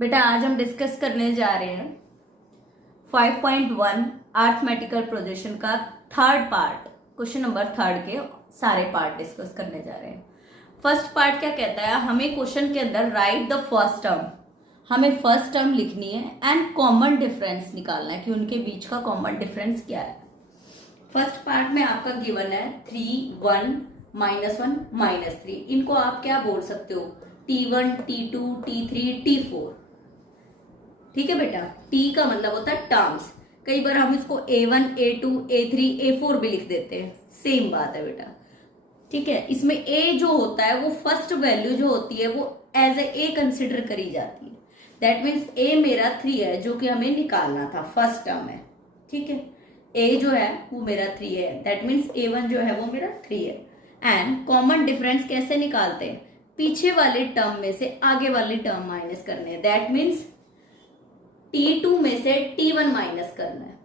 बेटा आज हम डिस्कस करने जा रहे हैं 5.1 अरिथमेटिकल प्रोजेक्शन का third part, question number third के सारे पार्ट डिस्कस करने जा रहे हैं। फर्स्ट पार्ट क्या कहता है, हमें क्वेश्चन के अंदर राइट द फर्स्ट टर्म, हमें फर्स्ट टर्म लिखनी है एंड कॉमन डिफरेंस निकालना है कि उनके बीच का कॉमन डिफरेंस क्या है। फर्स्ट पार्ट में आपका गिवन है 3, 1, -1, -3। इनको आप क्या बोल सकते हो, T1, T2, T3, T4। ठीक है बेटा, T का मतलब होता है टर्म्स। कई बार हम इसको A1, A2, A3, A4 भी लिख देते हैं, सेम बात है बेटा। ठीक है, इसमें A जो होता है वो फर्स्ट वैल्यू जो होती है वो एज ए कंसिडर करी जाती है। दैट मीन्स A मेरा 3 है जो कि हमें निकालना था, फर्स्ट टर्म है। ठीक है, A जो है वो मेरा 3 है, दैट मीन्स A1 जो है वो मेरा 3 है। एंड कॉमन डिफरेंस कैसे निकालते हैं, पीछे वाले टर्म में से आगे वाली टर्म माइनस करने हैं। दैट मीन्स T2 में से T1 माइनस करना है।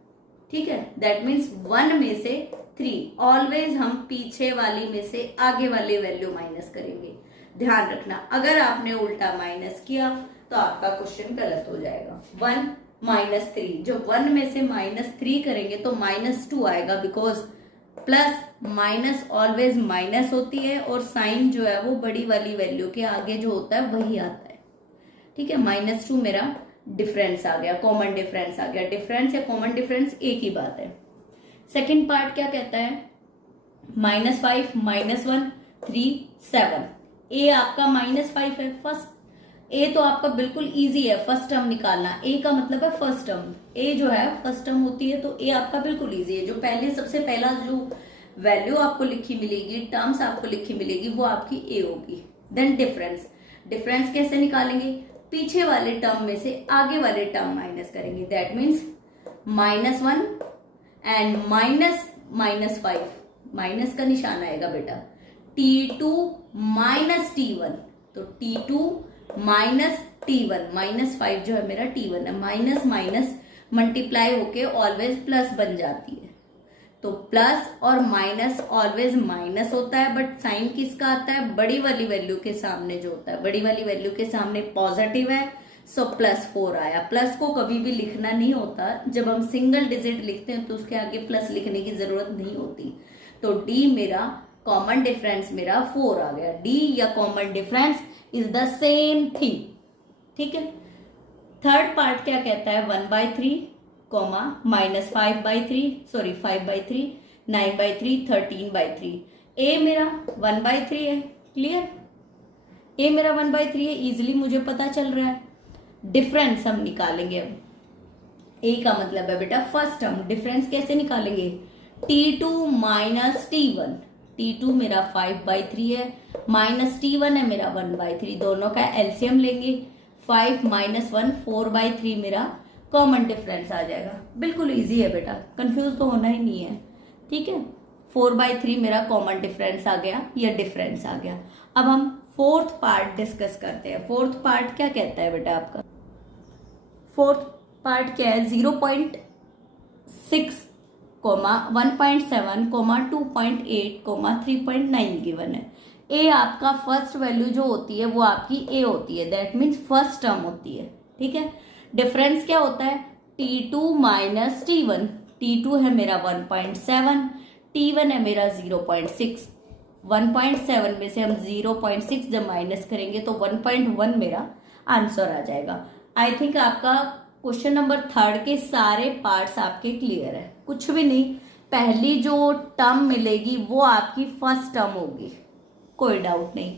ठीक है, दैट मीन्स 1 में से 3, ऑलवेज हम पीछे वाली में से आगे वाली वैल्यू माइनस करेंगे। ध्यान रखना, अगर आपने उल्टा माइनस किया तो आपका क्वेश्चन गलत हो जाएगा। 1 -3, जो 1 में से -3 करेंगे तो -2 आएगा, because plus minus always minus होती है और साइन जो है वो बड़ी वाली वैल्यू के आगे जो होता है वही आता है। ठीक है, -2 मेरा डिफरेंस आ गया, कॉमन डिफरेंस आ गया। डिफरेंस या कॉमन डिफरेंस एक ही बात है। सेकेंड पार्ट क्या कहता है, -5, -1, 3, 7। ए आपका -5 है, फर्स्ट ए तो आपका बिल्कुल इजी है, फर्स्ट टर्म निकालना। ए का मतलब है फर्स्ट टर्म, ए जो है फर्स्ट टर्म होती है, तो ए आपका बिल्कुल इजी है। जो पहले सबसे पहला जो वैल्यू आपको लिखी मिलेगी, टर्म्स आपको लिखी मिलेगी, वो आपकी ए होगी। देन डिफरेंस, डिफरेंस कैसे निकालेंगे, पीछे वाले टर्म में से आगे वाले टर्म माइनस करेंगे। दैट मीन्स -1 एंड -5, माइनस का निशान आएगा बेटा। T2 माइनस T1, तो T2 माइनस T1, -5 जो है मेरा T1 है। माइनस माइनस मल्टीप्लाई होके ऑलवेज प्लस बन जाती है, तो प्लस और माइनस ऑलवेज माइनस होता है, बट साइन किसका आता है, बड़ी वाली वैल्यू के सामने जो होता है, बड़ी वाली वैल्यू के सामने पॉजिटिव है, सो +4 आया। प्लस को कभी भी लिखना नहीं होता, जब हम सिंगल डिजिट लिखते हैं तो उसके आगे प्लस लिखने की जरूरत नहीं होती। तो D मेरा कॉमन डिफरेंस मेरा 4 आ गया। D या common difference is the same thing. ठीक है, थर्ड पार्ट क्या कहता है, 1/3, -5/3, 5/3, 9/3, 13/3। ए मेरा 1/3 है, क्लियर। ए मेरा 1/3 है, इजिली मुझे पता चल रहा है। डिफरेंस हम निकालेंगे अब। ए का मतलब है बेटा फर्स्ट टर्म, डिफरेंस कैसे निकालेंगे, T2 माइनस T1। T2 मेरा 5/3 है, माइनस T1 है मेरा 1/3, दोनों का एलसीएम लेंगे। 5 - 1, 4/3 मेरा कॉमन डिफरेंस आ जाएगा। बिल्कुल इजी है बेटा, कंफ्यूज तो होना ही नहीं है। ठीक है, 4/3 मेरा कॉमन डिफरेंस आ गया, या डिफरेंस आ गया। अब हम फोर्थ पार्ट डिस्कस करते हैं। फोर्थ पार्ट क्या कहता है बेटा आपका, फोर्थ पार्ट क्या है, 0.6, 1.7, 2.8, 3.9 गिवन है। ए आपका फर्स्ट वैल्यू जो होती है वो आपकी ए होती है, दैट मीन्स फर्स्ट टर्म होती है। ठीक है, डिफरेंस क्या होता है, T2 माइनस T1। T2 है मेरा 1.7, T1 है मेरा 0.6। 1.7 में से हम 0.6 जब माइनस करेंगे तो 1.1 मेरा आंसर आ जाएगा। आई थिंक आपका क्वेश्चन नंबर थर्ड के सारे पार्ट्स आपके क्लियर है, कुछ भी नहीं। पहली जो टर्म मिलेगी वो आपकी फर्स्ट टर्म होगी, कोई डाउट नहीं।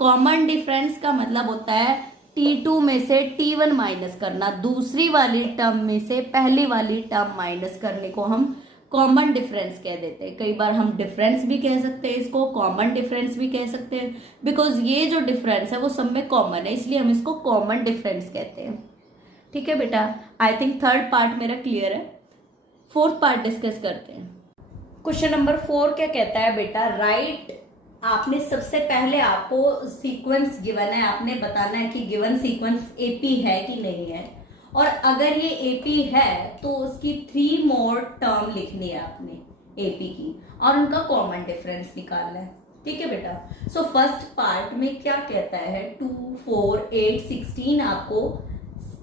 कॉमन डिफरेंस का मतलब होता है T2 में से T1 माइनस करना, दूसरी वाली टर्म में से पहली वाली टर्म माइनस करने को हम कॉमन डिफरेंस कह देते हैं। कई बार हम डिफरेंस भी कह सकते हैं इसको, कॉमन डिफरेंस भी कह सकते हैं, बिकॉज ये जो डिफरेंस है वो सब में कॉमन है, इसलिए हम इसको कॉमन डिफरेंस कहते हैं। ठीक है बेटा, आई थिंक थर्ड पार्ट मेरा क्लियर है। फोर्थ पार्ट डिस्कस करते हैं। क्वेश्चन नंबर 4 क्या कहता है बेटा, राइट। आपने सबसे पहले आपको सीक्वेंस गिवन है, आपने बताना है कि गिवन सीक्वेंस एपी है कि नहीं है, और अगर ये एपी है तो उसकी 3 मोर टर्म लिखनी है आपने एपी की, और उनका कॉमन डिफरेंस निकालना है। ठीक है बेटा, सो फर्स्ट पार्ट में क्या कहता है, 2, 4, 8, 16 आपको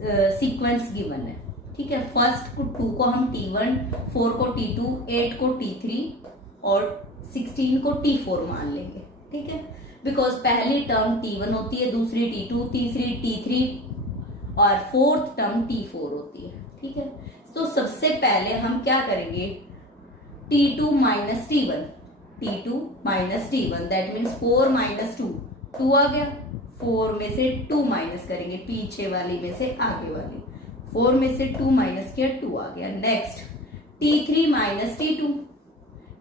सीक्वेंस गिवन है, ठीक है। फर्स्ट को 2 को हम T1, 4 को T2, 8 को T3 और 16 को T4 मान लेंगे, ठीक है। बिकॉज पहली टर्म T1 होती है, दूसरी T2, तीसरी T3 और फोर्थ टर्म T4 होती है, ठीक है। तो सबसे पहले हम क्या करेंगे, T2 minus T1, T2 minus T1 that means 4 minus 2, 2 आ गया। 4 में से 2 माइनस करेंगे, पीछे वाली में से आगे वाली, 4 में से 2 माइनस किया, 2 आ गया। Next T3 minus T2,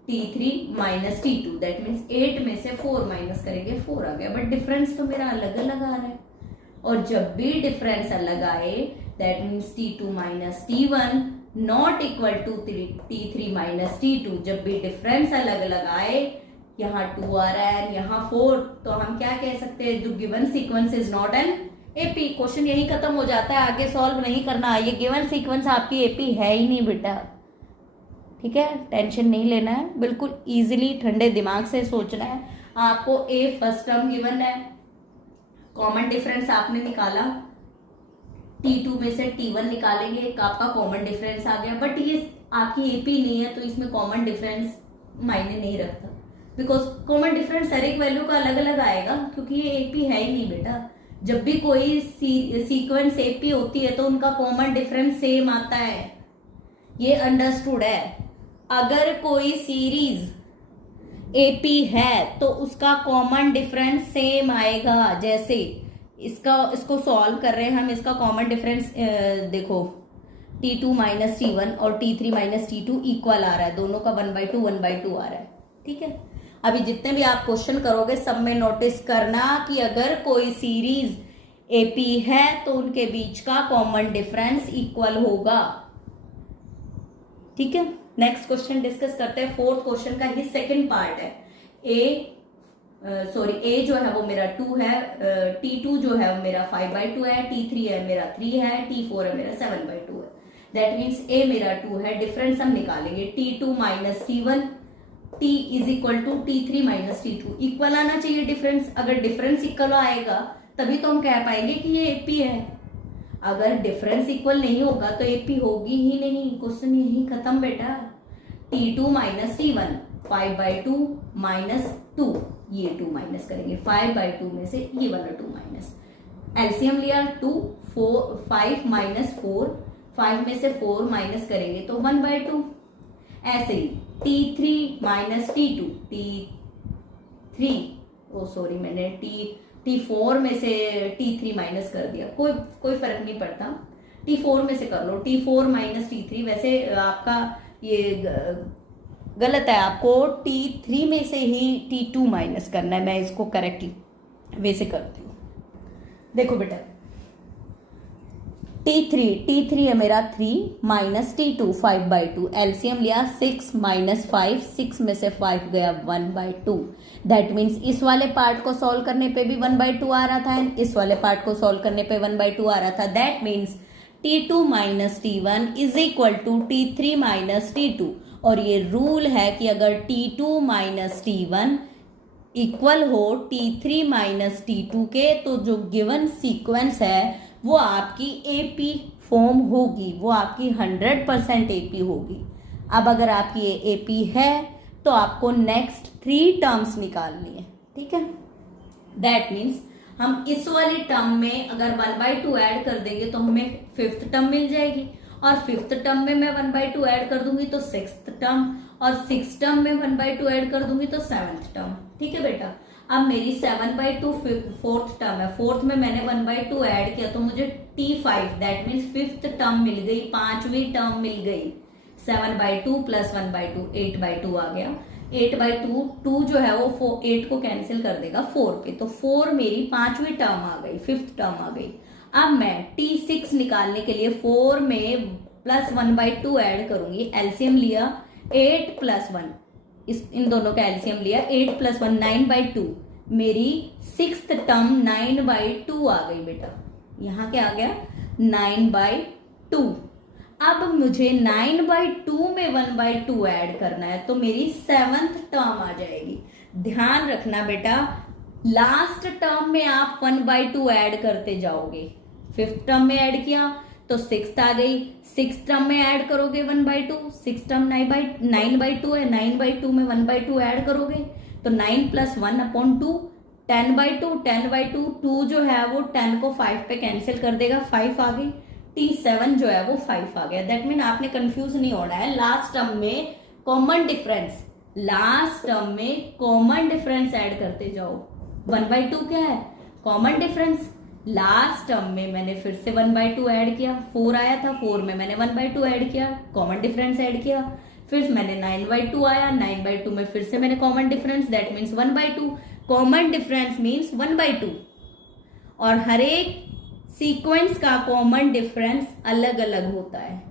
T3 minus T2 that means 8 में से 4 माइनस करेंगे, 4 आ गया। बट डिफरेंस तो मेरा अलग अलग आ रहा है, और जब भी डिफरेंस अलग आए that means T2 minus T1 not equal to T3 minus T2। जब भी डिफरेंस अलग अलग आए, यहाँ 2 आ रहा है, यहाँ 4, तो हम क्या कह सकते हैं, जो given sequence is not an AP. Question यही खत्म हो जाता है, आगे सॉल्व नहीं करना। ये गिवन सीक्वेंस आपकी एपी है ही नहीं बेटा, ठीक है। टेंशन नहीं लेना है, बिल्कुल इजीली ठंडे दिमाग से सोचना है। आपको ए फर्स्ट टर्म गिवन है, कॉमन डिफरेंस आपने निकाला, T2 में से T1 निकालेंगे, एक आपका कॉमन डिफरेंस आ गया। बट ये आपकी एपी नहीं है, तो इसमें कॉमन डिफरेंस मायने नहीं रखता, बिकॉज कॉमन डिफरेंस हर एक वैल्यू का अलग अलग आएगा, क्योंकि ये एपी है ही नहीं बेटा। जब भी कोई सीक्वेंस एपी होती है तो उनका कॉमन डिफरेंस सेम आता है, ये अंडरस्टूड है। अगर कोई सीरीज एपी है तो उसका कॉमन डिफरेंस सेम आएगा। जैसे इसको सॉल्व कर रहे हैं हम, इसका कॉमन डिफरेंस देखो T2 माइनस T1 और T3 माइनस T2 इक्वल आ रहा है, दोनों का 1/2 1/2 आ रहा है, ठीक है। अभी जितने भी आप क्वेश्चन करोगे सब में नोटिस करना कि अगर कोई सीरीज एपी है तो उनके बीच का कॉमन डिफरेंस इक्वल होगा, ठीक है। नेक्स्ट क्वेश्चन डिस्कस करते हैं। फोर्थ क्वेश्चन का ही सेकंड पार्ट है। ए जो है वो मेरा 2 है, T2 जो है वो मेरा 5/2 है, T3 है मेरा 3 है, T4 है मेरा 7/2 है। दैट मीन्स ए मेरा 2 है, डिफरेंस हम निकालेंगे T2 minus T1, T is equal to T3 minus T2। Equal आना चाहिए डिफरेंस, अगर डिफरेंस इक्वल आएगा तभी तो हम कह पाएंगे कि ये एपी है। अगर डिफरेंस इक्वल नहीं होगा तो एपी होगी ही नहीं। क्वेश्चन यही खत्म बेटा। T2 माइनस T1, 5/2 माइनस 2, ये 2 माइनस करेंगे, 5/2 में से ये वाला 2 माइनस, एलसीएम लिया 2, 4, 5 माइनस 4, 5 में से 4 माइनस करेंगे तो 1/2। ऐसे ही T3 minus T2, T3 sorry मैंने T4 में से T3 माइनस कर दिया, कोई फर्क नहीं पड़ता, T4 में से कर लो, T4 माइनस T3। वैसे आपका ये गलत है, आपको T3 में से ही T2 माइनस करना है। मैं इसको करेक्टली वैसे करती हूँ। देखो बेटा T3 है मेरा 3 माइनस T2 5/2, एलसीएम लिया 6 माइनस 5, 6 में से 5 गया 1/2। दैट मीन्स इस वाले पार्ट को सॉल्व करने पे भी 1/2 आ रहा था एंड इस वाले पार्ट को सॉल्व करने पे 1/2 आ रहा था। That means T2 minus T1 is equal to T3 minus T2। और ये रूल है कि अगर T2 माइनस T1 इक्वल हो T3 माइनस T2 के, तो जो गिवन सीक्वेंस है वो आपकी एपी फॉर्म होगी, वो आपकी 100% एपी होगी। अब अगर आपकी ये एपी है तो आपको नेक्स्ट 3 टर्म्स निकालनी है, ठीक है। दैट मीन्स हम इस वाली टर्म में अगर 1/2 ऐड कर देंगे तो हमें 5th टर्म मिल जाएगी, और 5th टर्म में मैं 1/2 ऐड कर दूंगी तो 6th टर्म, और 6th टर्म में 1/2 ऐड कर दूंगी तो 7th टर्म, ठीक है बेटा। अब मेरी 7/2 4th टर्म है, 4th में मैंने 1/2 ऐड किया तो मुझे T5 that means 5th term मिल गई, 5वीं टर्म मिल गई। 7/2 प्लस 1/2 8/2 आ गया। 8/2 2 जो है वो 8 को कैंसिल कर देगा 4 पे, तो 4 मेरी 5वीं टर्म आ गई, 5th टर्म आ गई। अब मैं T6 निकालने के लिए 4 में प्लस 1/2 ऐड करूंगी, एलसीएम लिया 8 प्लस 1, इन दोनों का एलसीएम लिया 8 प्लस 1 9/2, मेरी 6th टर्म 9/2 आ गई बेटा। यहाँ क्या आ गया 9/2। अब मुझे 9/2 में 1/2 ऐड करना है तो मेरी 7th टर्म आ जाएगी। ध्यान रखना बेटा, लास्ट टर्म में आप 1/2 ऐड करते जाओगे, 5th टर्म में ऐड किया तो 6th आ गई। 6th टर्म में ऐड करोगे 1/2, 6 टर्म 9/2 है, 9/2 में 1/2 ऐड करोगे तो 9 + 1/2 10/2, 10/2 2 जो है वो 10 को 5 पे कैंसिल कर देगा, 5 आ गई। T7 जो है वो 5 आ गया। दैट मीन आपने कंफ्यूज नहीं होना है। लास्ट टर्म में कॉमन डिफरेंस, लास्ट टर्म में कॉमन डिफरेंस ऐड करते जाओ। 1/2 क्या है? Common difference. लास्ट टर्म में मैंने फिर से 1/2 ऐड किया, 4 आया था, 4 में मैंने 1/2 ऐड किया, कॉमन डिफरेंस ऐड किया। फिर मैंने 9/2 आया, 9/2 में फिर से मैंने common difference, that means 1/2। Common difference means 1/2। और हर एक सीक्वेंस का कॉमन डिफरेंस अलग अलग होता है।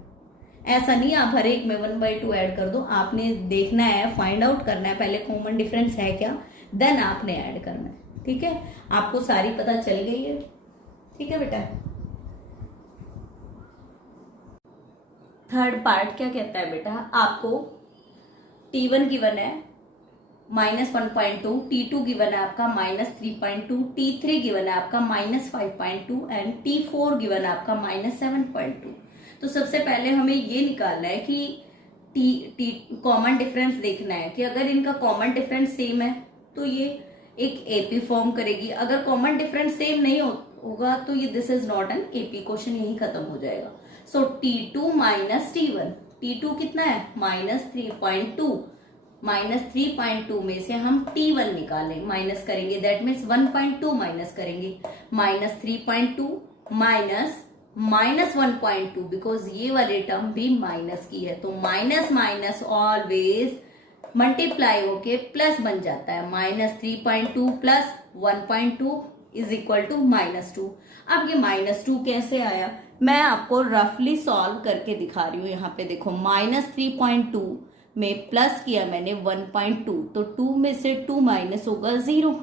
ऐसा नहीं आप हर एक में 1/2 ऐड कर दो, आपने देखना है, फाइंड आउट करना है पहले कॉमन डिफरेंस है क्या, देन आपने ऐड करना है। ठीक है, आपको सारी पता चल गई है। ठीक है बेटा। थर्ड पार्ट क्या कहता है बेटा, आपको T1 गिवन है -1.2, T2 गिवन है आपका -3.2, T3 गिवन है आपका -5.2 एंड T4 गिवन है आपका -7.2। तो सबसे पहले हमें ये निकालना है कि कॉमन डिफरेंस देखना है कि अगर इनका कॉमन डिफरेंस सेम है तो ये एक एपी फॉर्म करेगी। अगर कॉमन डिफरेंस सेम नहीं होगा तो ये this is not an AP, question यही खत्म हो जाएगा। सो T2 - T1, T2 कितना है -3.2, -3.2 में से हम T1 निकालें, माइनस करेंगे, दैट मीन्स 1.2 माइनस करेंगे, -3.2 -1.2, बिकॉज ये वाले टर्म भी माइनस की है तो माइनस माइनस ऑलवेज मल्टीप्लाई होके प्लस बन जाता है। -3.2 + 1.2 इज इक्वल टू -2। अब ये -2 कैसे आया, मैं आपको रफली सॉल्व करके दिखा रही हूँ। यहाँ पे देखो, -3.2 में प्लस किया मैंने 1.2, तो 2 में से 2 माइनस होगा 0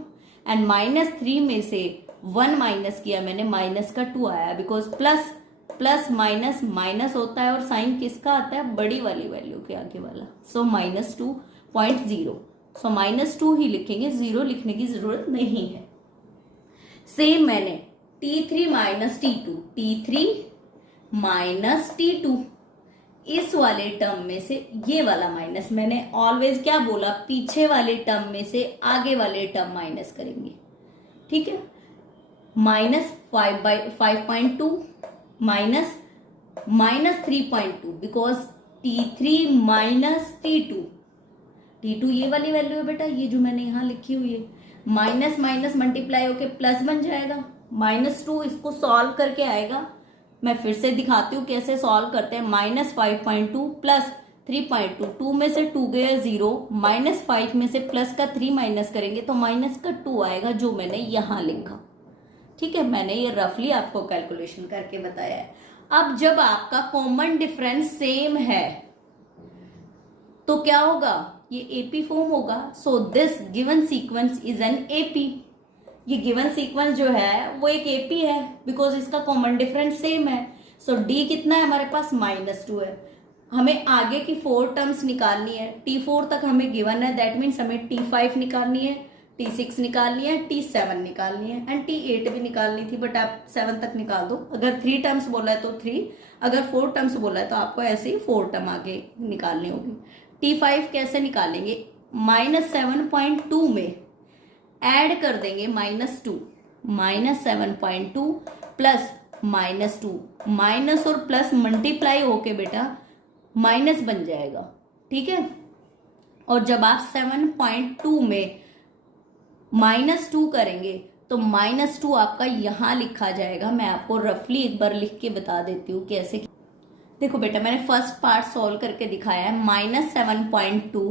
एंड -3 में से 1 माइनस किया मैंने, माइनस का 2 आया, because plus plus minus minus होता है और साइन किसका आता है, बड़ी वाली वैल्यू के आगे वाला। सो -2.0, सो -2 ही लिखेंगे, 0 लिखने की जरूरत नहीं है। सेम मैंने T3 - T2, T3 - T2, इस वाले टर्म में से ये वाला माइनस, मैंने ऑलवेज क्या बोला, पीछे वाले टर्म में से आगे वाले टर्म माइनस करेंगे। ठीक है, -5.2 -3.2, बिकॉज T3 - T2, T2 ये वाली वैल्यू है बेटा, ये जो मैंने यहां लिखी हुई है, माइनस माइनस मल्टीप्लाई होके प्लस बन जाएगा, -2 इसको सॉल्व करके आएगा। मैं फिर से दिखाती हूँ कैसे सॉल्व करते हैं। -5.2 + 3.2, 2 में से 2 गया 0, -5 में से प्लस का 3 माइनस करेंगे तो माइनस का 2 आएगा, जो मैंने यहां लिखा। ठीक है, मैंने ये रफली आपको कैलकुलेशन करके बताया है। अब जब आपका कॉमन डिफरेंस सेम है तो क्या होगा, ये एपी फॉर्म होगा। So this given sequence is an AP. ये गिवन सीक्वेंस जो है वो एक एपी है, बिकॉज इसका कॉमन डिफरेंस सेम है। सो डी कितना है हमारे पास, -2 है। हमें आगे की 4 टर्म्स निकालनी है, T4 तक हमें गिवन है, दैट मीन्स हमें T5 निकालनी है, T6 निकालनी है, T7 निकालनी है एंड T8 भी निकालनी थी, बट आप 7 तक निकाल दो। अगर 3 टर्म्स बोला है तो 3, अगर 4 टर्म्स बोला है तो आपको ऐसे ही 4 टर्म आगे निकालनी होगी। T5 कैसे निकालेंगे, -7.2 में ऐड कर देंगे -2, -7.2 प्लस -2, माइनस और प्लस मल्टीप्लाई होके बेटा माइनस बन जाएगा। ठीक है, और जब आप 7.2 में -2 करेंगे तो -2 आपका यहां लिखा जाएगा। मैं आपको रफली एक बार लिख के बता देती हूँ कैसे। देखो बेटा, मैंने फर्स्ट पार्ट सॉल्व करके दिखाया है। -7.2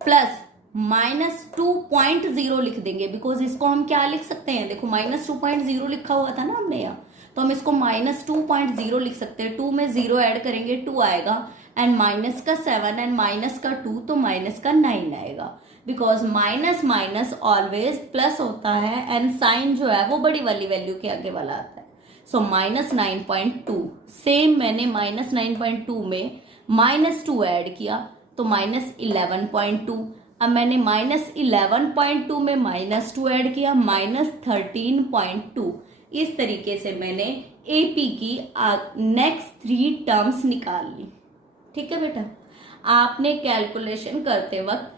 प्लस -2.0 लिख देंगे, बिकॉज इसको हम क्या लिख सकते हैं, देखो -2.0 लिखा हुआ था ना हमने यहाँ, तो हम इसको -2.0 लिख सकते हैं। 2 में 0 ऐड करेंगे 2 आएगा एंड माइनस का 7 एंड माइनस का 2 तो माइनस का 9 आएगा, because minus minus always plus होता है एंड साइन जो है वो बड़ी वाली वैल्यू के आगे वाला आता है। सो -9.2, सेम मैंने -9.2 में -2 ऐड किया तो -11.2। अब मैंने -11.2 में -2 ऐड किया, -13.2। इस तरीके से मैंने एपी की नेक्स्ट 3 टर्म्स निकाल ली। ठीक है बेटा, आपने कैलकुलेशन करते वक्त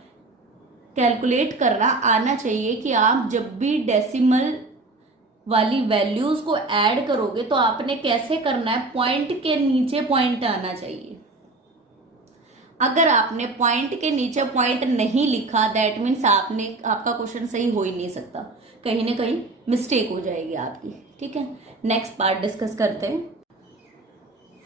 कैलकुलेट करना आना चाहिए कि आप जब भी डेसिमल वाली वैल्यूज को ऐड करोगे तो आपने कैसे करना है, पॉइंट के नीचे पॉइंट आना चाहिए। अगर आपने पॉइंट के नीचे पॉइंट नहीं लिखा दैट मीन्स आपका क्वेश्चन सही हो ही नहीं सकता, कहीं ना कहीं मिस्टेक हो जाएगी आपकी। ठीक है, नेक्स्ट पार्ट डिस्कस करते हैं।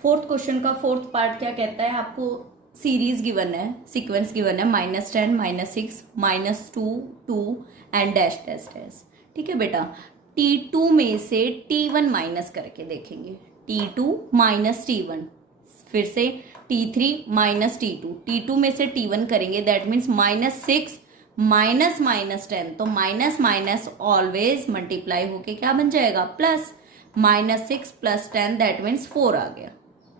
फोर्थ क्वेश्चन का फोर्थ पार्ट क्या कहता है, आपको सीरीज गिवन है, सीक्वेंस गिवन है -10 -6 -2 2 एंड डैश डैश डैश। ठीक है बेटा, T2 में से T1 माइनस करके देखेंगे, T2 माइनस T1, फिर से T3 माइनस T2, T2 में से T1 करेंगे दैट मीन्स -6 माइनस -10, तो माइनस माइनस ऑलवेज मल्टीप्लाई होके क्या बन जाएगा प्लस, -6 + 10 दैट मीन्स 4 आ गया।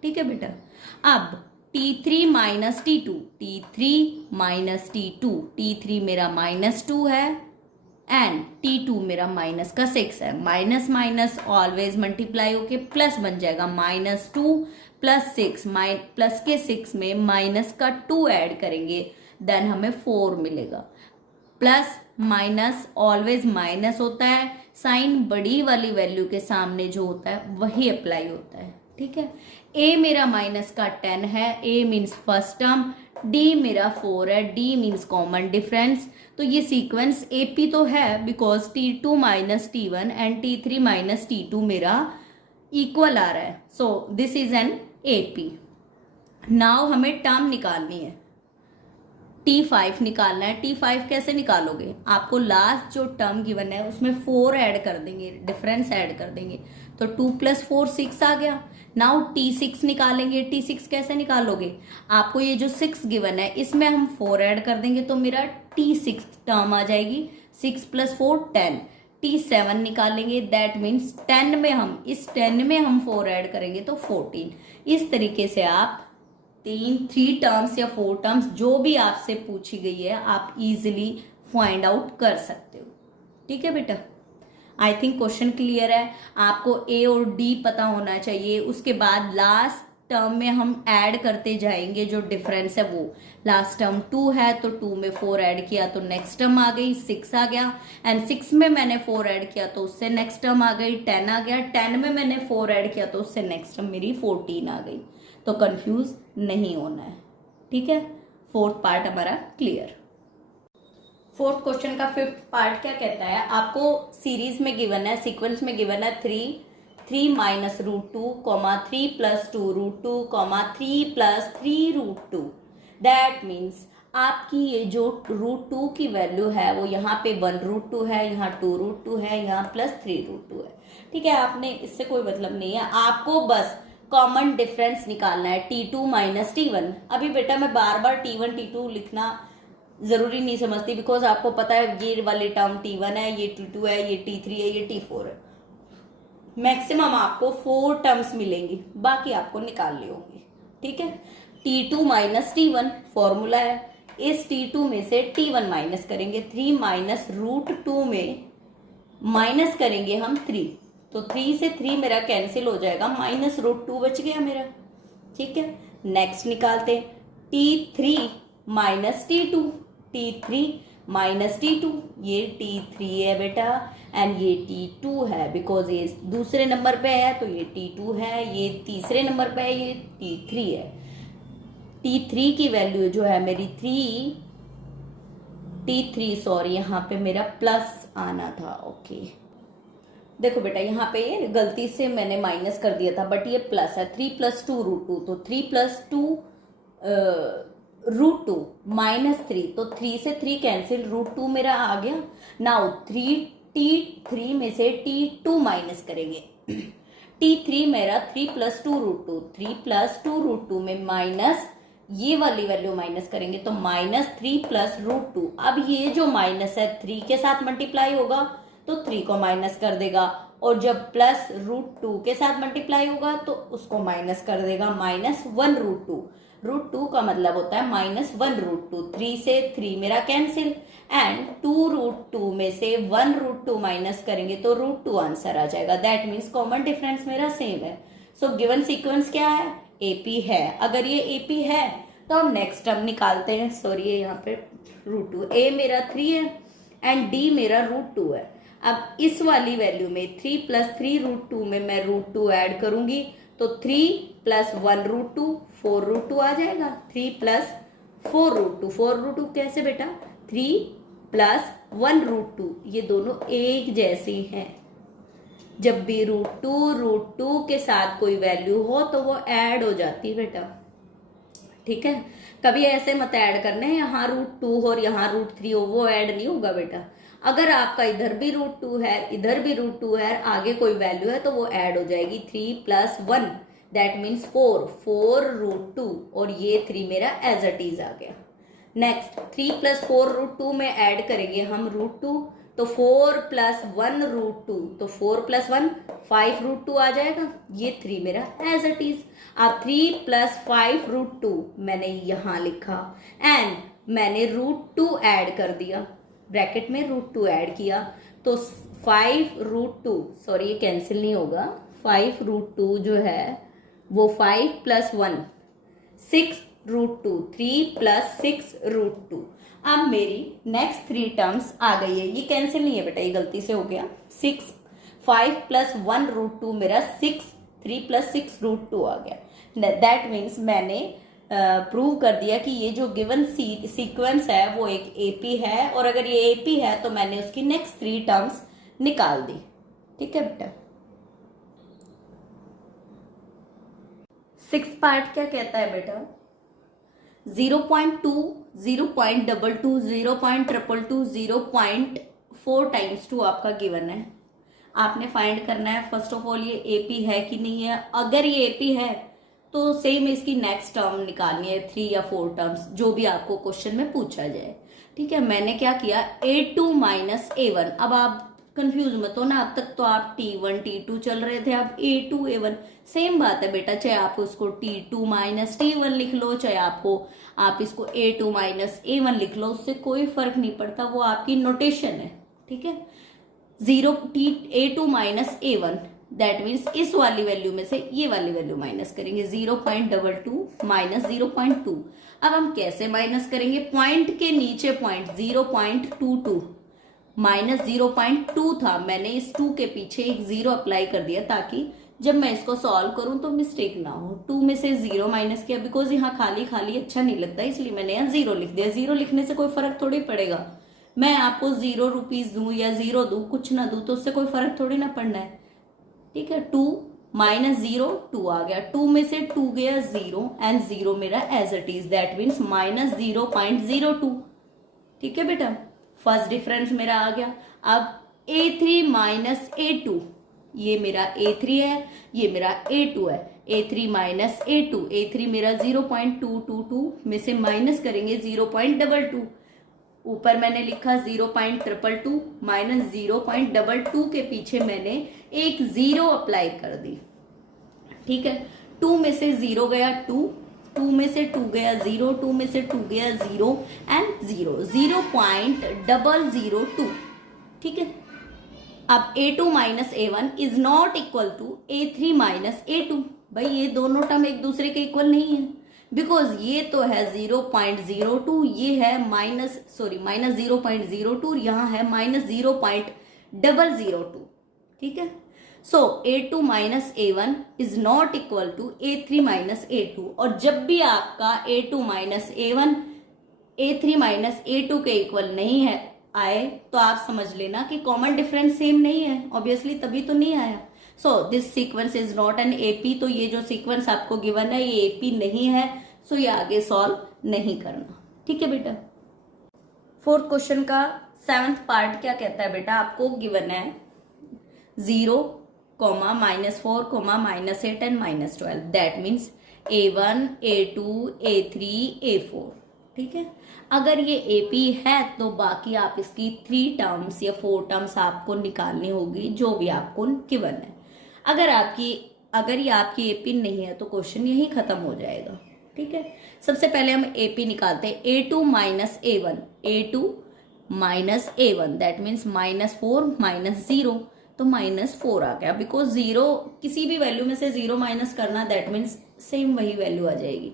ठीक है बेटा, अब T3 minus T2, T3 minus T2, T3 मेरा -2 है एंड T2 मेरा -6 है, माइनस माइनस ऑलवेज मल्टीप्लाई होके प्लस बन जाएगा, -2 + 6, प्लस के 6 में -2 ऐड करेंगे देन हमें 4 मिलेगा। प्लस माइनस ऑलवेज माइनस होता है, साइन बड़ी वाली वैल्यू के सामने जो होता है वही अप्लाई होता है। ठीक है, ए मेरा -10 है, ए मीन्स फर्स्ट टर्म, डी मेरा 4 है, डी मीन्स कॉमन डिफरेंस। तो ये सीक्वेंस एपी तो है because T2 minus T1 and T3 minus T2 मेरा इक्वल आ रहा है, सो this is an AP. Now हमें टर्म निकालनी है, T5 निकालना है। T5 कैसे निकालोगे, आपको लास्ट जो टर्म गिवन है उसमें 4 ऐड कर देंगे, डिफरेंस ऐड कर देंगे, तो 2 + 4 6 आ गया। नाउ T6 निकालेंगे, T6 कैसे निकालोगे, आपको ये जो 6 गिवन है इसमें हम 4 ऐड कर देंगे तो मेरा T6 टर्म आ जाएगी, 6 + 4 10। T7 निकालेंगे दैट मीन्स 10 में हम 4 ऐड करेंगे तो 14। इस तरीके से आप 3 टर्म्स या 4 टर्म्स जो भी आपसे पूछी गई है आप इजीली फाइंड आउट कर सकते हो। ठीक है बेटा, आई थिंक क्वेश्चन क्लियर है। आपको ए और डी पता होना चाहिए, उसके बाद लास्ट टर्म में हम ऐड करते जाएंगे जो डिफरेंस है वो। लास्ट टर्म 2 है तो 2 में 4 ऐड किया तो नेक्स्ट टर्म आ गई 6 आ गया, एंड 6 में मैंने 4 ऐड किया तो उससे नेक्स्ट टर्म आ गई 10 आ गया, 10 में मैंने 4 ऐड किया तो उससे नेक्स्ट टर्म मेरी 14 आ गई। तो कंफ्यूज नहीं होना है। ठीक है, फोर्थ पार्ट हमारा क्लियर। फोर्थ क्वेश्चन का फिफ्थ पार्ट क्या कहता है, आपको सीरीज में गिवन है, सीक्वेंस में गिवन है 3 -√2, 3 + 2√2, 3 + 3√2। दैट मीन्स आपकी ये जो √2 की वैल्यू है वो यहाँ पे 1√2 है, यहाँ 2√2 है, यहाँ +3√2 है। ठीक है, आपने इससे कोई मतलब नहीं है, आपको बस कॉमन डिफरेंस निकालना है T2 माइनस T1। अभी बेटा मैं बार बार T1 T2 लिखना जरूरी नहीं समझती बिकॉज आपको पता है ये वाली टर्म T1 है, ये T2 है, ये T3 है, ये T4 है। मैक्सिमम आपको 4 टर्म्स मिलेंगी, बाकी आपको निकालनी होगी। ठीक है, T2 माइनस T1 फॉर्मूला है, इस T2 में से T1 माइनस करेंगे, 3 -√2 में माइनस करेंगे हम 3, तो 3 से 3 मेरा कैंसिल हो जाएगा, -√2 बच गया मेरा। ठीक है, नेक्स्ट निकालते हैं T3 minus T2, T3 minus T2, ये T3 है बेटा एंड ये T2 है बिकॉज ये दूसरे नंबर पे है तो ये T2 है, ये तीसरे नंबर पे है, ये T3 है। T3 की वैल्यू जो है मेरी T3 सॉरी यहाँ पे मेरा प्लस आना था। ओके देखो बेटा यहाँ पे ये गलती से मैंने माइनस कर दिया था बट ये प्लस है, 3 + 2√2, तो 3 + 2√2 -3, तो 3 से 3 कैंसिल, √2 मेरा आ गया। नाउ T3 में से T2 माइनस करेंगे, T3 मेरा 3 + 2√2, 3 + 2√2 में माइनस ये वाली वैल्यू माइनस करेंगे तो -3 + √2। अब ये जो माइनस है 3 के साथ मल्टीप्लाई होगा तो 3 को माइनस कर देगा, और जब +√2 के साथ मल्टीप्लाई होगा तो उसको माइनस कर देगा, -1√2। √2 का मतलब होता है -1√2। 3 से 3 मेरा कैंसिल, एंड 2√2 में से 1√2 माइनस करेंगे तो √2 आंसर आ जाएगा। दैट मीन्स कॉमन डिफरेंस मेरा सेम है। सो गिवन सीक्वेंस क्या है? AP है। अगर ये AP है तो हम नेक्स्ट टर्म निकालते हैं। सॉरी, ये यहाँ पे √2, A मेरा 3 है एंड D मेरा √2 है। अब इस वाली वैल्यू में 3 + 3√2 में मैं √2 ऐड करूंगी तो 3 + 1√2 4√2 आ जाएगा। 3 + 4√2, 4√2 कैसे बेटा? 3 + 1√2, ये दोनों एक जैसी हैं। जब भी √2 के साथ कोई वैल्यू हो तो वो ऐड हो जाती है बेटा, ठीक है। कभी ऐसे मत ऐड करने हैं यहाँ √2 हो और यहाँ √3 हो, वो ऐड नहीं होगा बेटा। अगर आपका इधर भी √2 है, इधर भी √2 है, आगे कोई वैल्यू है तो वो ऐड हो जाएगी। 3 + 1 दैट मीन्स 4 और ये 3 मेरा एज इट इज आ गया। नेक्स्ट 3 + 4√2 में ऐड करेंगे हम √2 तो 4 + 1√2 तो 4 + 1 5√2 आ जाएगा। ये 3 मेरा एज इट इज। अब 3 + 5√2 मैंने यहां लिखा एंड मैंने √2 ऐड कर दिया, ब्रैकेट में √2 ऐड किया तो 5√2, सॉरी ये कैंसिल नहीं होगा, 5√2 जो है वो 5 + 1 6√2, 3 + 6√2। अब मेरी नेक्स्ट 3 टर्म्स आ गई है। ये कैंसिल नहीं है बेटा, ये गलती से हो गया। 5 + 1√2 मेरा 6, 3 + 6√2 आ गया। दैट मीन्स मैंने प्रूव कर दिया कि ये जो गिवन सीक्वेंस है वो एक AP है, और अगर ये AP है तो मैंने उसकी नेक्स्ट 3 टर्म्स निकाल दी। ठीक है बेटा। 6th पार्ट क्या कहता है बेटा? 0.2, 0.22, 0.222, 0.4 × 2 आपका गिवन है। आपने फाइंड करना है फर्स्ट ऑफ ऑल ये AP है कि नहीं है। अगर ये AP है तो सेम इसकी नेक्स्ट टर्म निकालनी है, 3 या 4 टर्म्स, जो भी आपको क्वेश्चन में पूछा जाए। ठीक है, मैंने क्या किया, A2 - A1। अब आप कंफ्यूज मत हो ना, अब तक तो आप T1 T2 चल रहे थे, अब A2 A1 सेम बात है बेटा। चाहे आप उसको T2 - T1 लिख लो, चाहे आप इसको A2 - A1 लिख लो, उससे कोई फर्क नहीं पड़ता, वो आपकी नोटेशन है। ठीक है, A2 - A1 दैट मीन्स इस वाली वैल्यू में से ये वाली वैल्यू माइनस करेंगे, 0.22 - 0.2। अब हम कैसे माइनस करेंगे? पॉइंट के नीचे पॉइंट 0.22 -0.2 था, मैंने इस 2 के पीछे एक 0 अप्लाई कर दिया ताकि जब मैं इसको सॉल्व करूं तो मिस्टेक ना हो। 2 में से 0 माइनस किया, बिकॉज यहाँ खाली खाली अच्छा नहीं लगता, इसलिए मैंने यहाँ 0 लिख दिया। 0 लिखने से कोई फर्क थोड़ी पड़ेगा, मैं आपको 0 रुपीज दूं या 0 दूं, कुछ ना दूं, तो उससे कोई फर्क थोड़ी ना पड़ना है। ठीक है, 2 - 0 2 आ गया, 2 में से 2 गया 0 एंड 0 मेरा as it is, that means -0.02। ठीक है बेटा, फर्स्ट डिफरेंस मेरा आ गया। अब A3 - A2, ये मेरा A3 है, ये मेरा A2 है। A3 - A2, A3 मेरा 0.222 में से माइनस करेंगे 0.22, ऊपर मैंने लिखा 0.222 - 0.22 के पीछे मैंने एक 0 अप्लाई कर दी। ठीक है, 2 में से 0 गया 2, 2 में से 2 गया 0, 2 में से 2 गया 0 एंड 0, 0.002। ठीक है, अब A2 - A1 is not equal to A3 - A2। भाई ये दोनों टर्म एक दूसरे के इक्वल नहीं है, बिकॉज ये तो है 0.02, ये है -0.02, यहाँ है -0.002। ठीक है, so A2 - A1 is not equal to A3 - A2। और जब भी आपका A2 - A1 A3 - A2 के इक्वल नहीं है आए तो आप समझ लेना कि कॉमन डिफरेंस सेम नहीं है, ऑब्वियसली तभी तो नहीं आया। सो this sequence is not an AP, तो ये जो सीक्वेंस आपको गिवन है ये AP नहीं है, सो ये आगे सॉल्व नहीं करना। ठीक है बेटा। 4th क्वेश्चन का 7th पार्ट क्या कहता है बेटा? आपको गिवन है 0, -4, -8 and -12, that means A1 A2 A3 A4। ठीक है, अगर ये AP है तो बाकी आप इसकी 3 टर्म्स या 4 टर्म्स आपको निकालनी होगी, जो भी आपको गिवन है। अगर ये आपकी AP नहीं है तो क्वेश्चन यही खत्म हो जाएगा। ठीक है, सबसे पहले हम AP निकालते हैं, A2 minus A1, A2 minus A1 that means -4 -0, तो -4 आ गया, बिकॉज 0 किसी भी वैल्यू में से 0 माइनस करना दैट मीन्स सेम वही वैल्यू आ जाएगी।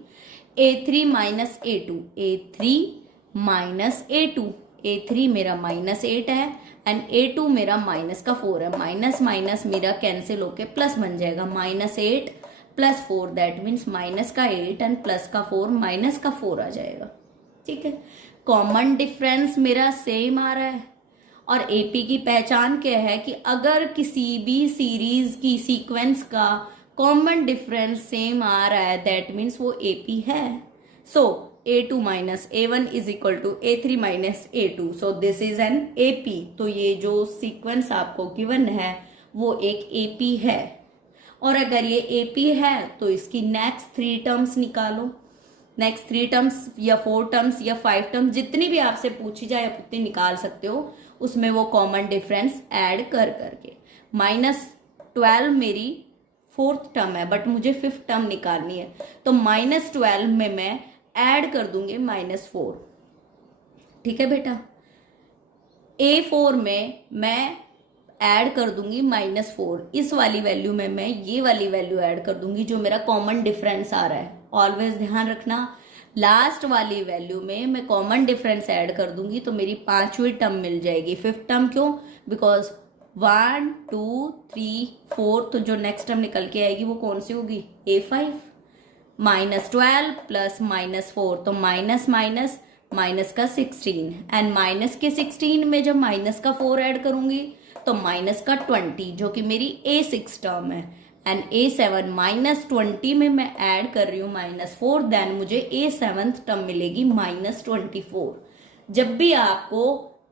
A3 minus A2, A3 minus A2, A3 मेरा -8 है एंड A2 मेरा -4 है, माइनस माइनस मेरा कैंसिल होके प्लस बन जाएगा, -8 + 4 दैट मीन्स -8 एंड +4 -4 आ जाएगा। ठीक है, कॉमन डिफरेंस मेरा सेम आ रहा है। और AP की पहचान क्या है कि अगर किसी भी सीरीज की सीक्वेंस का कॉमन डिफरेंस सेम आ रहा है दैट मीन्स वो AP है। So A2 minus A1 is equal to A3 minus A2, so this is an AP। तो ये जो सीक्वेंस आपको गिवन है वो एक AP है, और अगर ये AP है तो इसकी नेक्स्ट 3 टर्म्स निकालो, नेक्स्ट 3 टर्म्स या 4 टर्म्स या 5 टर्म्स जितनी भी आपसे पूछी जाए आप उतनी निकाल सकते हो, उसमें वो कॉमन डिफरेंस ऐड कर करके। -12 मेरी 4th टर्म है बट मुझे 5th टर्म निकालनी है, तो -12 में मैं ऐड कर दूंगी -4। ठीक है बेटा, A4 में मैं ऐड कर दूंगी -4, इस वाली वैल्यू में मैं ये वाली वैल्यू ऐड कर दूंगी जो मेरा कॉमन डिफरेंस आ रहा है। ऑलवेज ध्यान रखना, लास्ट वाली वैल्यू में मैं कॉमन डिफरेंस ऐड कर दूंगी तो मेरी 5वीं टर्म मिल जाएगी। 5th टर्म क्यों? बिकॉज 1 2 3 4, तो जो नेक्स्ट टर्म निकल के आएगी वो कौन सी होगी? A5। -12 प्लस -4, तो माइनस माइनस माइनस का 16, एंड माइनस के 16 में जब माइनस का 4 ऐड करूंगी तो माइनस का 20 जो कि मेरी A6 टर्म है, एंड A7 -20 में मैं ऐड कर रही हूँ -4, देन मुझे A7th टर्म मिलेगी -24। जब भी आपको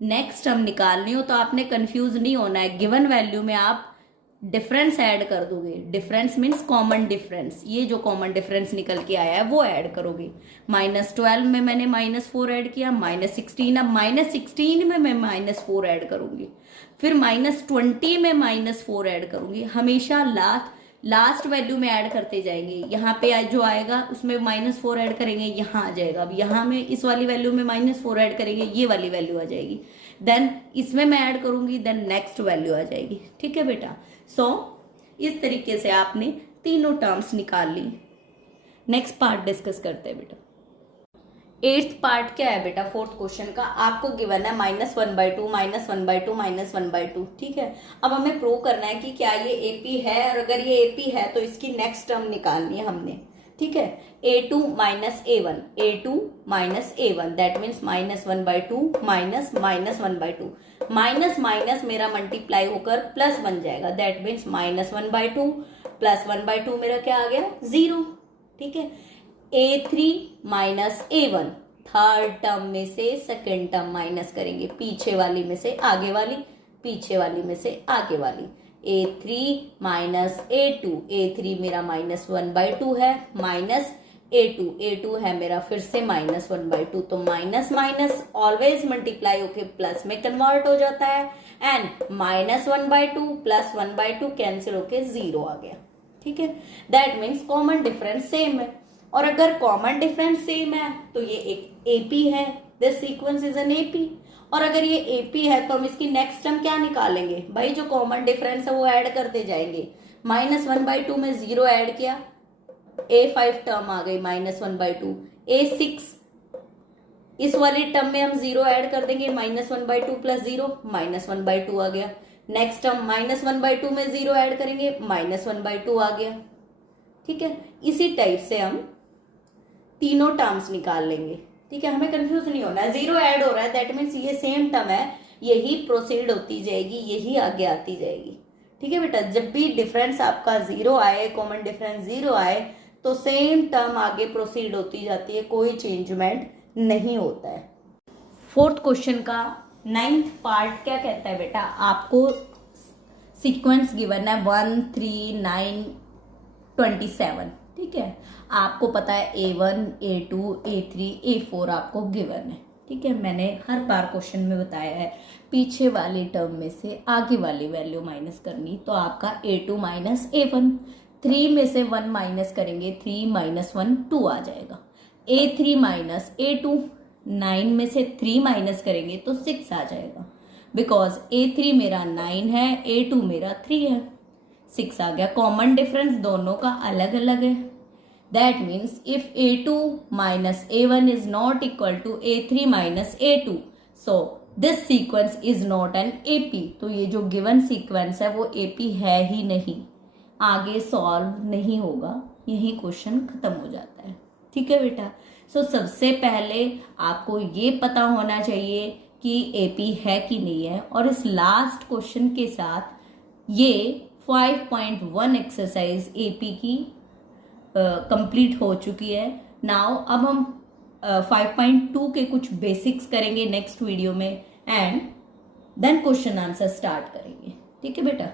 नेक्स्ट टर्म निकालनी हो तो आपने कंफ्यूज नहीं होना है, गिवन वैल्यू में आप डिफरेंस ऐड कर दोगे। डिफरेंस मीन्स कॉमन डिफरेंस, ये जो कॉमन डिफरेंस निकल के आया है वो ऐड करोगे। -12 में मैंने -4 ऐड किया, -16, अब -16 में मैं -4 ऐड करूंगी, फिर -20 में -4 ऐड करूंगी। हमेशा लास्ट वैल्यू में ऐड करते जाएंगे, यहाँ पे जो आएगा उसमें -4 ऐड करेंगे, यहाँ आ जाएगा। अब यहाँ में इस वाली वैल्यू में -4 ऐड करेंगे, ये वाली वैल्यू आ जाएगी, देन इसमें मैं ऐड करूंगी, देन नेक्स्ट वैल्यू आ जाएगी। ठीक है बेटा, सो इस तरीके से आपने तीनों टर्म्स निकाल ली। नेक्स्ट पार्ट डिस्कस करते हैं बेटा। 8th पार्ट क्या है बेटा? 4th क्वेश्चन का आपको गिवन है -1/2 -1/2 -1/2। ठीक है, अब हमें प्रूव करना है कि क्या ये AP है, और अगर ये AP है तो इसकी नेक्स्ट टर्म निकालनी है हमने। ठीक है, A2 minus A1, A2 minus A1 that means -1/2 minus -1/2, minus minus मेरा मल्टीप्लाई होकर प्लस बन जाएगा, दैट मीन्स -1/2 प्लस 1/2 मेरा क्या आ गया? 0। ठीक है, A3 minus A1, third term में से सेकेंड टर्म माइनस करेंगे, पीछे वाली में से आगे वाली, पीछे वाली में से आगे वाली। A3 माइनस A2, A3 मेरा -1/2 है, माइनस A2, A2 है मेरा फिर से -1/2, तो माइनस माइनस ऑलवेज मल्टीप्लाई होके प्लस में कन्वर्ट हो जाता है, एंड -1/2 प्लस 1/2 कैंसिल होके 0 आ गया। ठीक है, that means common difference same है, और अगर कॉमन डिफरेंस सेम है तो ये एक AP है, this sequence is an AP। और अगर ये AP है तो हम इसकी नेक्स्ट टर्म क्या निकालेंगे? भाई जो कॉमन डिफरेंस है वो ऐड करते जाएंगे। -1/2 में 0 ऐड किया, A5 टर्म आ गई -1/2, A6 इस वाली टर्म में हम 0 ऐड कर देंगे, -1/2 प्लस 0 -1/2 आ गया। नेक्स्ट टर्म -1/2 में 0 ऐड करेंगे, -1/2 आ गया। ठीक है, इसी टाइप से हम तीनों टर्म्स निकाल लेंगे। ठीक है, हमें कंफ्यूज नहीं होना है, 0 ऐड हो रहा है दैट मीन्स ये सेम टर्म है, यही प्रोसीड होती जाएगी, यही आगे आती जाएगी। ठीक है बेटा, जब भी डिफरेंस आपका 0 आए, कॉमन डिफरेंस 0 आए, तो सेम टर्म आगे प्रोसीड होती जाती है, कोई चेंजमेंट नहीं होता है। 4th क्वेश्चन का 9th पार्ट क्या कहता है बेटा? आपको सीक्वेंस गिवन है 1 3 9 27। ठीक है, आपको पता है A1 A2 A3 A4 आपको गिवन है। ठीक है, मैंने हर बार क्वेश्चन में बताया है, पीछे वाली टर्म में से आगे वाली वैल्यू माइनस करनी, तो आपका A2 माइनस A1 3 में से 1 माइनस करेंगे, 3 माइनस 1 2 आ जाएगा। A3 माइनस A2, 9 में से 3 माइनस करेंगे तो 6 आ जाएगा, बिकॉज A3 मेरा 9 है, A2 मेरा 3 है, 6 आ गया। कॉमन डिफरेंस दोनों का अलग अलग है। That means if A2 minus A1 is not equal to A3 minus A2, so this sequence is not an AP। तो ये जो गिवन सीक्वेंस है वो AP है ही नहीं, आगे सॉल्व नहीं होगा, यही क्वेश्चन खत्म हो जाता है। ठीक है बेटा। सो सबसे पहले आपको ये पता होना चाहिए कि AP है कि नहीं है, और इस लास्ट क्वेश्चन के साथ ये 5.1 एक्सरसाइज AP की कंप्लीट हो चुकी है। नाउ अब हम 5.2 के कुछ बेसिक्स करेंगे नेक्स्ट वीडियो में, and then question answer start करेंगे। ठीक है बेटा।